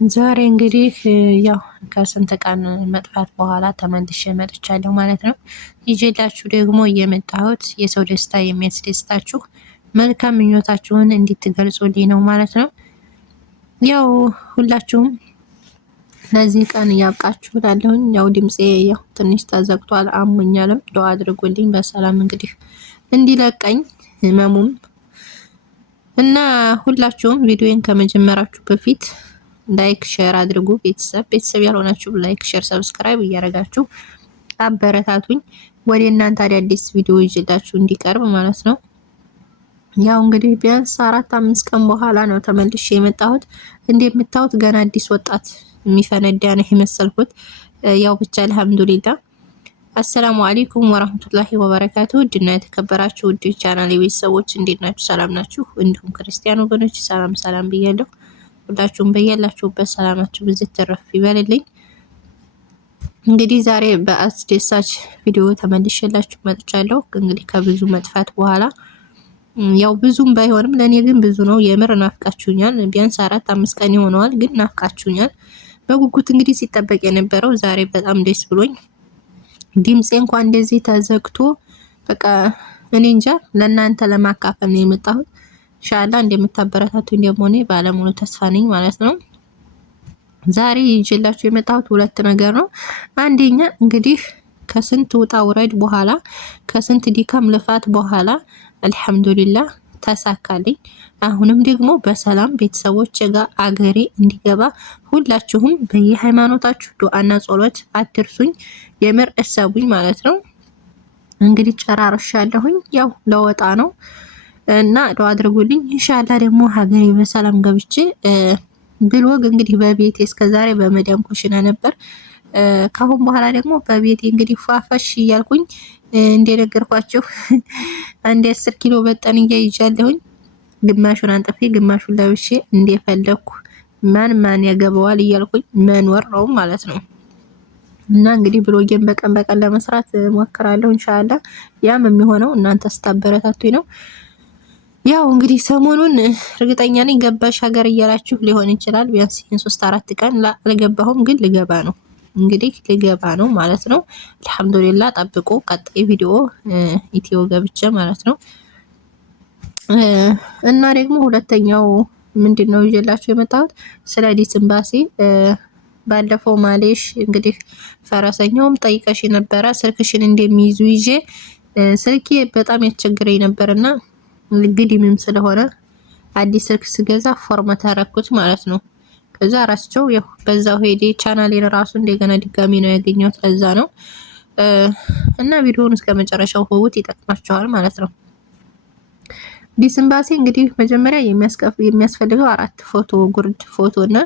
ዛሬ እንግዲህ ያው ከስንት ቀን መጥፋት በኋላ ተመልሼ መጥቻለሁ ማለት ነው። ይዤላችሁ ደግሞ የመጣሁት የሰው ደስታ የሚያስደስታችሁ መልካም ምኞታችሁን እንድትገልጹልኝ ነው ማለት ነው። ያው ሁላችሁም ለዚህ ቀን ያብቃችሁ እላለሁኝ። ያው ድምፄ ያው ትንሽ ተዘግቷል፣ አሞኛልም። ዱአ አድርጉልኝ በሰላም እንግዲህ እንዲለቀኝ ህመሙም እና ሁላችሁም ቪዲዮን ከመጀመራችሁ በፊት ላይክ ሼር አድርጉ። ቤተሰብ ያልሆናችሁ ላይክ ሼር ሰብስክራይብ እያደረጋችሁ አበረታቱኝ። ወደ እናንተ አዳዲስ ቪዲዮ ይዤላችሁ እንዲቀርብ ማለት ነው። ያው እንግዲህ ቢያንስ 4-5 ቀን በኋላ ነው ተመልሼ የመጣሁት። እንደምታዩት ገና አዲስ ወጣት የሚፈነዳ ነው የመሰልኩት። ያው ብቻ አልሐምዱሊላህ። አሰላሙ አለይኩም ወራህመቱላሂ ወበረካቱ። ውድና የተከበራችሁ ውድ ቻናል ቤተሰቦች እንዴት ናችሁ? ሰላም ናችሁ? እንዲሁም ክርስቲያን ወገኖች ሰላም ብያለሁ። ሁላችሁም በያላችሁበት ሰላማችሁ ብዝት ተረፍ ይበልልኝ። እንግዲህ ዛሬ በአስደሳች ቪዲዮ ተመልሼላችሁ መጥቻለሁ። እንግዲህ ከብዙ መጥፋት በኋላ ያው ብዙም ባይሆንም ለኔ ግን ብዙ ነው። የምር ናፍቃችሁኛል። ቢያንስ 4-5 ቀን ይሆነዋል፣ ግን ናፍቃችሁኛል። በጉጉት እንግዲህ ሲጠበቅ የነበረው ዛሬ በጣም ደስ ብሎኝ ድምፄ እንኳን እንደዚህ ተዘግቶ በቃ እኔ እንጃ ለእናንተ ለማካፈል ነው የመጣሁት። ኢንሻአላህ እንደምታበረታቱኝ ደግሞ እኔ ባለሙሉ ተስፋ ነኝ ማለት ነው። ዛሬ ይዤላችሁ የመጣሁት ሁለት ነገር ነው። አንደኛ እንግዲህ ከስንት ውጣ ውረድ በኋላ ከስንት ድካም ልፋት በኋላ አልሐምዱሊላህ ተሳካልኝ። አሁንም ደግሞ በሰላም ቤተሰቦች ጋር አገሬ እንዲገባ ሁላችሁም በየሃይማኖታችሁ ዱአና ጸሎት አትርሱኝ። የምር እሰቡኝ ማለት ነው። እንግዲህ ጨራርሻለሁኝ። ያው ለወጣ ነው እና ዱአ አድርጉልኝ። ኢንሻአላህ ደግሞ ሀገሬ በሰላም ገብቼ ብሎግ እንግዲህ በቤቴ እስከዛሬ በመዳም ኩሽና ነበር። ካሁን በኋላ ደግሞ በቤቴ እንግዲህ ፏፈሽ እያልኩኝ እንደነገርኳችሁ አንድ 10 ኪሎ በጠን እያይዣለሁኝ። ግማሹን አንጥፌ ግማሹን ለብሼ እንደፈለኩ ማን ያገባዋል እያልኩኝ መኖር ነው ማለት ነው። እና እንግዲህ ብሎጌን በቀን ለመስራት ሞክራለሁ ኢንሻአላህ። ያም የሚሆነው እናንተ ስታበረታቱኝ ነው። ያው እንግዲህ ሰሞኑን እርግጠኛ ነኝ ገባሽ ሀገር እያላችሁ ሊሆን ይችላል። ቢያንስ 3-4 ቀን አልገባሁም፣ ግን ልገባ ነው እንግዲህ ልገባ ነው ማለት ነው። አልሐምዱሊላህ ጠብቁ። ቀጣይ ቪዲዮ ኢትዮ ገብቼ ማለት ነው። እና ደግሞ ሁለተኛው ምንድነው ይዤላችሁ የመጣሁት ስለ አዲስ ኤምባሲ። ባለፈው ማሌሽ እንግዲህ ፈረሰኛውም ጠይቀሽ ነበረ ስልክሽን እንደሚይዙ ይዤ ስልኬ በጣም ያስቸግረኝ ነበርና ግድምም ስለሆነ አዲስ ስልክ ስገዛ ፎርማት አረኩት ማለት ነው። ከዛ ራስቸው ያው በዛው ሄዴ ቻናሌን ራሱ እንደገና ድጋሚ ነው ያገኘሁት። ከዛ ነው እና ቪዲዮውን እስከ መጨረሻው ሆውት ይጠቅማቸዋል ማለት ነው። አዲስ ኤምባሲ እንግዲህ መጀመሪያ የሚያስፈልገው 4 ፎቶ ጉርድ ፎቶ እና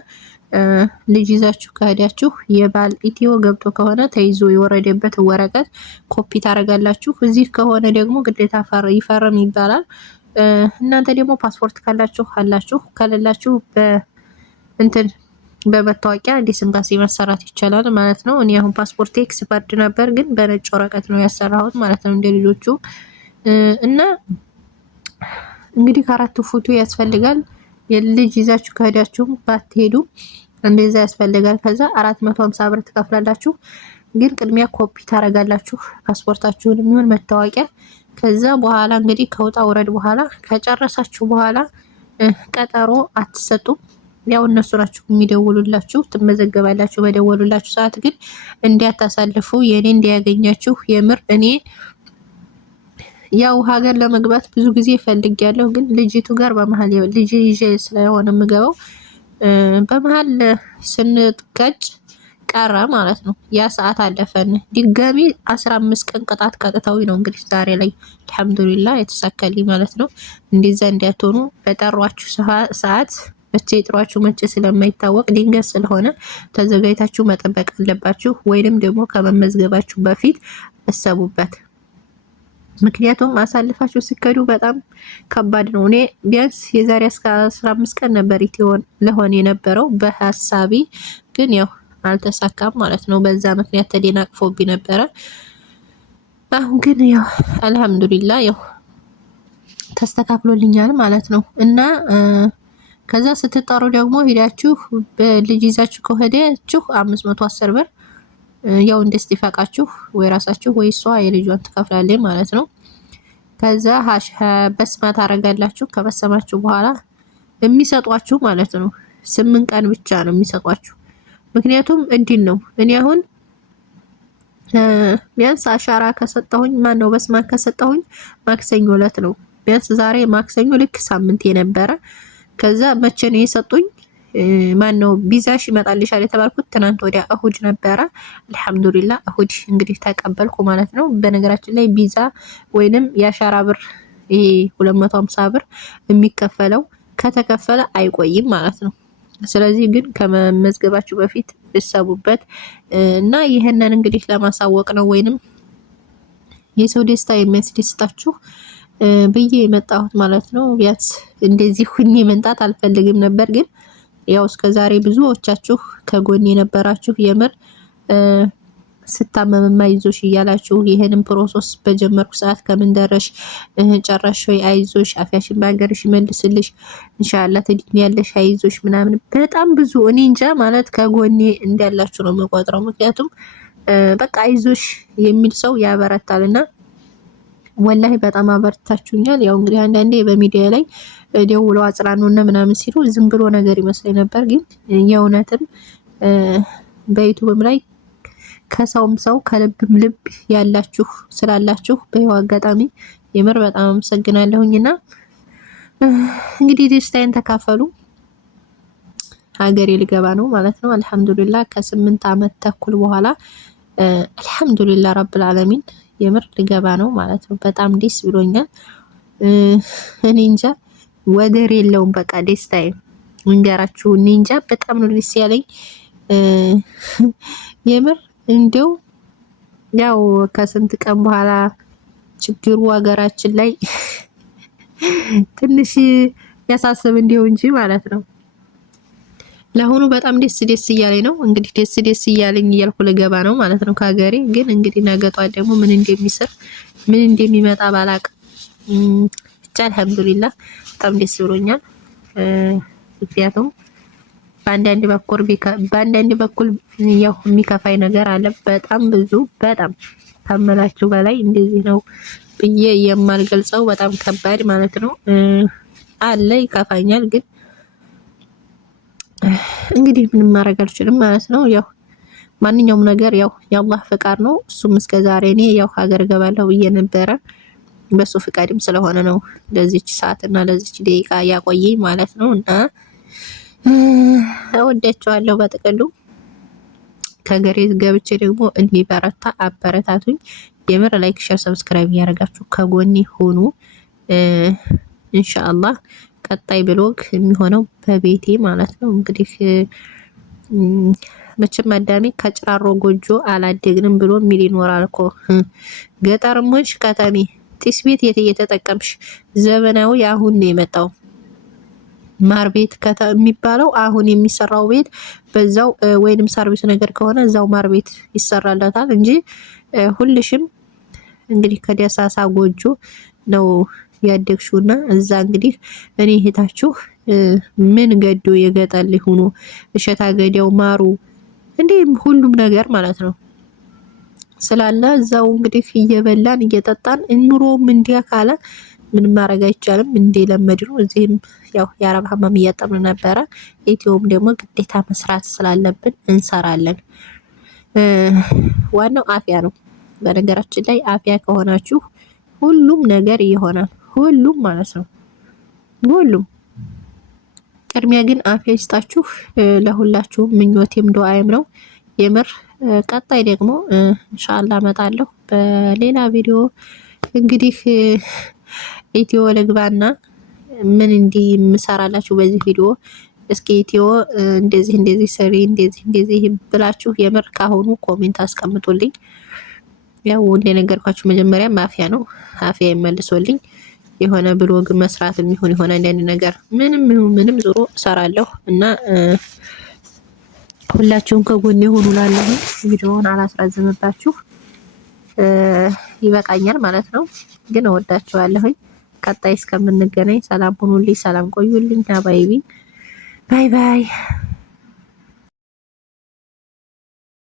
ልጅ ይዛችሁ ከሄዳችሁ የባል ኢትዮ ገብቶ ከሆነ ተይዞ የወረደበት ወረቀት ኮፒ ታረጋላችሁ። እዚህ ከሆነ ደግሞ ግዴታ ይፈርም ይባላል። እናንተ ደግሞ ፓስፖርት ካላችሁ አላችሁ፣ ከሌላችሁ በመታወቂያ አዲስ ኤምባሲ መሰራት ይቻላል ማለት ነው። እኔ አሁን ፓስፖርት ኤክስፐርድ ነበር፣ ግን በነጭ ወረቀት ነው ያሰራሁት ማለት ነው እንደ ልጆቹ። እና እንግዲህ 4 ፎቶ ያስፈልጋል። የልጅ ይዛችሁ ከሄዳችሁ ባትሄዱ እንደዛ ያስፈልጋል። ከዛ 450 ብር ትከፍላላችሁ። ግን ቅድሚያ ኮፒ ታረጋላችሁ ፓስፖርታችሁን የሚሆን መታወቂያ። ከዛ በኋላ እንግዲህ ከውጣ ውረድ በኋላ ከጨረሳችሁ በኋላ ቀጠሮ አትሰጡም። ያው እነሱ ናቸው የሚደውሉላችሁ፣ ትመዘገባላችሁ። በደወሉላችሁ ሰዓት ግን እንዲያታሳልፉ የኔ እንዲያገኛችሁ። የምር እኔ ያው ሀገር ለመግባት ብዙ ጊዜ ፈልጌያለሁ፣ ግን ልጅቱ ጋር በመሃል ልጅ ይዤ ስለሆነ የምገባው በመሃል ስንቀጭ ቀረ ማለት ነው። ያ ሰዓት አለፈን። ድጋሚ 15 ቀን ቅጣት ቀጥተው ነው እንግዲህ ዛሬ ላይ አልሐምዱሊላህ የተሳካልኝ ማለት ነው። እንደዛ እንዲያትሆኑ በጠሯችሁ ሰዓት መቼ ጥሯችሁ መቼ ስለማይታወቅ ድንገት ስለሆነ ተዘጋጅታችሁ መጠበቅ አለባችሁ። ወይንም ደግሞ ከመመዝገባችሁ በፊት አሰቡበት። ምክንያቱም አሳልፋችሁ ሲከዱ በጣም ከባድ ነው። እኔ ቢያንስ የዛሬ 15 ቀን ነበር ኢትዮን ለሆነ የነበረው በሐሳቢ፣ ግን ያው አልተሳካም ማለት ነው። በዛ ምክንያት ተደናቅፎብኝ ነበረ። አሁን ግን ያው አልሐምዱሊላህ ያው ተስተካክሎልኛል ማለት ነው። እና ከዛ ስትጠሩ ደግሞ ሄዳችሁ በልጅ ይዛችሁ ከሄዳችሁ 510 ብር ያው እንደስቲፋቃችሁ ወይ ራሳችሁ ወይ እሷ የልጇን ትከፍላለች ማለት ነው። ከዛ በስማ ታረጋላችሁ። ከበሰማችሁ በኋላ የሚሰጧችሁ ማለት ነው 8 ቀን ብቻ ነው የሚሰጧችሁ። ምክንያቱም እንዲን ነው እኔ አሁን ቢያንስ አሻራ ከሰጠሁኝ ማን ነው በስማ ከሰጠሁኝ ማክሰኞ ዕለት ነው። ቢያንስ ዛሬ ማክሰኞ ልክ ሳምንት የነበረ ከዛ መቼ ነው የሰጡኝ? ማን ነው ቢዛሽ ይመጣልሻል የተባልኩት ትናንት ወዲያ እሁድ ነበረ። አልሐምዱሊላህ እሁድ እንግዲህ ተቀበልኩ ማለት ነው። በነገራችን ላይ ቢዛ ወይንም የአሻራ ብር ይሄ 250 ብር የሚከፈለው ከተከፈለ አይቆይም ማለት ነው። ስለዚህ ግን ከመመዝገባችሁ በፊት እሰቡበት እና ይሄንን እንግዲህ ለማሳወቅ ነው ወይንም የሰው ደስታ የሚያስደስታችሁ ብዬ የመጣሁት ማለት ነው። ቢያንስ እንደዚህ ሁኜ መምጣት አልፈልግም ነበር ግን ያው እስከዛሬ ብዙዎቻችሁ ከጎን የነበራችሁ የምር ስታመምማ አይዞሽ እያላችሁ ይሄንን ፕሮሰስ በጀመርኩ ሰዓት ከምን ደረሽ ጨረሽ ወይ አይዞሽ አፍያሽን በአገርሽ ይመልስልሽ ኢንሻአላህ ትድኛለሽ አይዞሽ ምናምን በጣም ብዙ እኔ እንጃ ማለት ከጎኔ እንዳላችሁ ነው የምቆጥረው። ምክንያቱም በቃ አይዞሽ የሚል ሰው ያበረታልና ወላሂ በጣም አበርታችሁኛል። ያው እንግዲህ አንዳንዴ በሚዲያ ላይ ደውለው አጽናኑና ምናምን ሲሉ ዝም ብሎ ነገር ይመስለኝ ነበር፣ ግን የእውነትም በዩቲዩብም ላይ ከሰውም ሰው ከልብም ልብ ያላችሁ ስላላችሁ በይው አጋጣሚ የምር በጣም አመሰግናለሁኝና እንግዲህ ደስታዬን ተካፈሉ። ሀገሬ ልገባ ነው ማለት ነው። አልሐምዱሊላህ ከ8 ዓመት ተኩል በኋላ አልሐምዱሊላህ ረብል ዓለሚን የምር ልገባ ነው ማለት ነው። በጣም ደስ ብሎኛል። እኔ እንጃ ወደር የለውም። በቃ ደስታዬ እንገራችሁ እኔ እንጃ በጣም ነው ደስ ያለኝ የምር እንደው ያው ከስንት ቀን በኋላ ችግሩ ሀገራችን ላይ ትንሽ ያሳስብ እንዲው እንጂ ማለት ነው። ለአሁኑ በጣም ደስ እያለኝ ነው። እንግዲህ ደስ እያለኝ እያልኩ ልገባ ነው ማለት ነው ከሀገሬ። ግን እንግዲህ ነገ ጧት ደግሞ ምን እንደሚሰር ምን እንደሚመጣ ባላቅ ብቻ አልሐምዱሊላህ በጣም ደስ ብሎኛል። ምክንያቱም በአንዳንድ በኩል ያው የሚከፋይ ነገር አለ። በጣም ብዙ በጣም ከመላችሁ በላይ እንደዚህ ነው ብዬ የማልገልጸው በጣም ከባድ ማለት ነው አለ። ይከፋኛል ግን እንግዲህ ምንም ማድረግ አልችልም ማለት ነው። ያው ማንኛውም ነገር ያው የአላህ ፍቃድ ነው። እሱም እስከዛሬ እኔ ያው ሀገር ገባለሁ ብዬ ነበረ። በሱ ፍቃድም ስለሆነ ነው ለዚች ሰዓትና ለዚች ደቂቃ ያቆየኝ ማለት ነው። እና እወዳቸዋለሁ በጥቅሉ። ከሀገሬ ገብቼ ደግሞ እንዲበረታ አበረታቱኝ። የምር ላይክ፣ ሼር፣ ሰብስክራይብ እያደረጋችሁ ከጎኔ ሆኑ ኢንሻአላህ። ቀጣይ ብሎግ የሚሆነው በቤቴ ማለት ነው። እንግዲህ መቼም አዳሜ ከጭራሮ ጎጆ አላደግንም ብሎ ሚል ይኖራል እኮ። ገጠርሞች ከተሜ ጢስ ቤት የት እየተጠቀምሽ ዘመናዊ አሁን ነው የመጣው። ማር ቤት የሚባለው አሁን የሚሰራው ቤት በዛው ወይንም ሰርቪስ ነገር ከሆነ እዛው ማር ቤት ይሰራላታል እንጂ ሁልሽም እንግዲህ ከደሳሳ ጎጆ ነው ያደግሹና እዛ እንግዲህ እኔ እህታችሁ ምን ገዶ የገጠል ሆኖ እሸታ ገዳው ማሩ እንዴ ሁሉም ነገር ማለት ነው ስላለ እዛው እንግዲህ እየበላን እየጠጣን ኑሮም እንዲያ ካለ ምንም ማድረግ አይቻልም። እንዴ ለመድ ነው። እዚህም ያው የአረብ ሀማም እያጠምን ነበረ። ኢትዮም ደግሞ ግዴታ መስራት ስላለብን እንሰራለን። ዋናው አፍያ ነው። በነገራችን ላይ አፍያ ከሆናችሁ ሁሉም ነገር ይሆናል። ሁሉም ማለት ነው። ሁሉም ቅድሚያ ግን አፍያ ይስጣችሁ። ለሁላችሁም ምኞቴም ዱዓዬም ነው የምር። ቀጣይ ደግሞ ኢንሻአላህ እመጣለሁ በሌላ ቪዲዮ። እንግዲህ ኢትዮ ልግባና ምን እንደምሰራላችሁ በዚህ ቪዲዮ እስኪ ኢትዮ እንደዚህ ሰሪ እንደዚህ ብላችሁ የምር ካሁኑ ኮሜንት አስቀምጡልኝ። ያው እንደነገርኳችሁ መጀመሪያ ማፊያ ነው። አፍያ ይመልሶልኝ የሆነ ብሎግ መስራት የሚሆን የሆነ አንድ ነገር ምንም ዞሮ እሰራለሁ እና ሁላችሁም ከጎኔ ሆኑ። ላለሁ ቪዲዮውን አላስረዝምባችሁ ይበቃኛል ማለት ነው። ግን እወዳችኋለሁ። ቀጣይ እስከምንገናኝ ሰላም ሁኑልኝ፣ ሰላም ቆዩልኝ። አባይቢ ባይ ባይ።